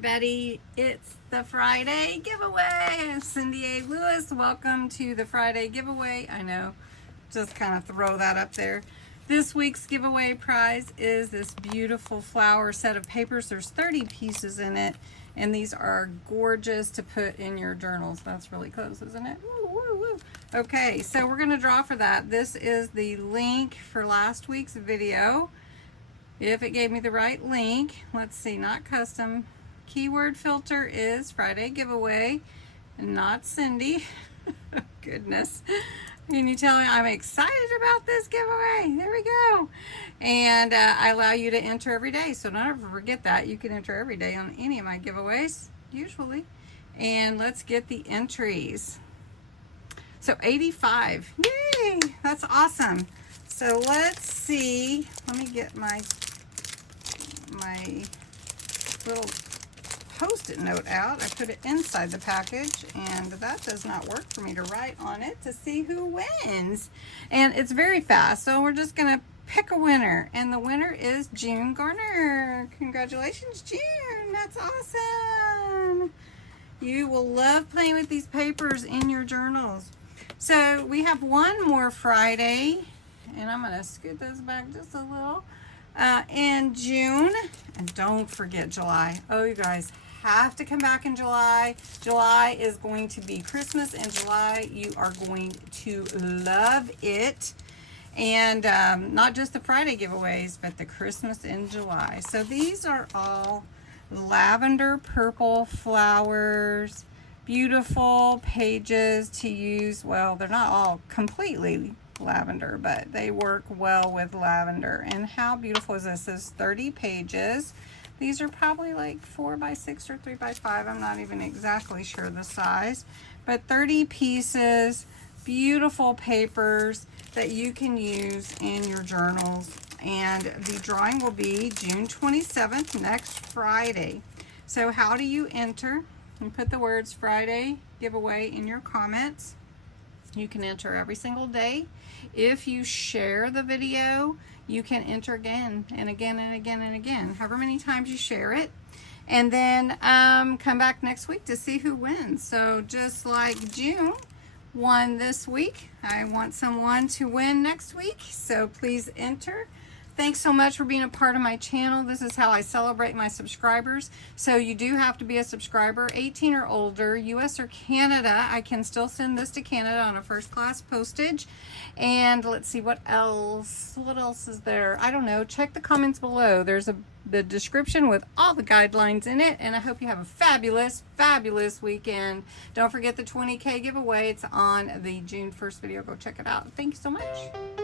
everybody. It's the Friday giveaway. CindyALewis, welcome to the Friday giveaway. I know, just kind of throw that up there. This week's giveaway prize is this beautiful flower set of papers. There's 30 pieces in it, and these are gorgeous to put in your journals. That's really close, isn't it? Woo, woo, woo. Okay, so we're going to draw for that. This is the link for last week's video. If it gave me the right link, let's see, not custom. Keyword filter is Friday giveaway, not Cindy. Goodness. Can you tell me I'm excited about this giveaway? There we go. And I allow you to enter every day, so don't ever forget that. You can enter every day on any of my giveaways, usually. And let's get the entries. So 85. Yay! That's awesome. So let's see. Let me get my little Post-it note out. I put it inside the package, and that does not work for me to write on it to see who wins. And it's very fast, so we're just gonna pick a winner, and the winner is June Garner. Congratulations, June. That's awesome. You will love playing with these papers in your journals. So we have one more Friday, and I'm gonna scoot this back just a little. In June, and don't forget July. Oh, you guys have to come back in July. July is going to be Christmas in July. You are going to love it. And not just the Friday giveaways, but the Christmas in July. So these are all lavender purple flowers. Beautiful pages to use. Well, they're not all completely lavender, but they work well with lavender. And how beautiful is this? This is 30 pages. These are probably like 4 by 6 or 3 by 5. I'm not even exactly sure the size, but 30 pieces, beautiful papers that you can use in your journals. And the drawing will be June 27th, next Friday. So how do you enter? You put the words Friday giveaway in your comments. You can enter every single day. If you share the video, you can enter again and again and again and again, however many times you share it. And then come back next week to see who wins. So just like June won this week, I want someone to win next week. So please enter. Thanks so much for being a part of my channel. This is how I celebrate my subscribers. So you do have to be a subscriber, 18 or older, US or Canada. I can still send this to Canada on a first class postage. And let's see, what else? What else is there? I don't know. Check the comments below. There's the description with all the guidelines in it. And I hope you have a fabulous, fabulous weekend. Don't forget the 20K giveaway. It's on the June 1st video. Go check it out. Thank you so much.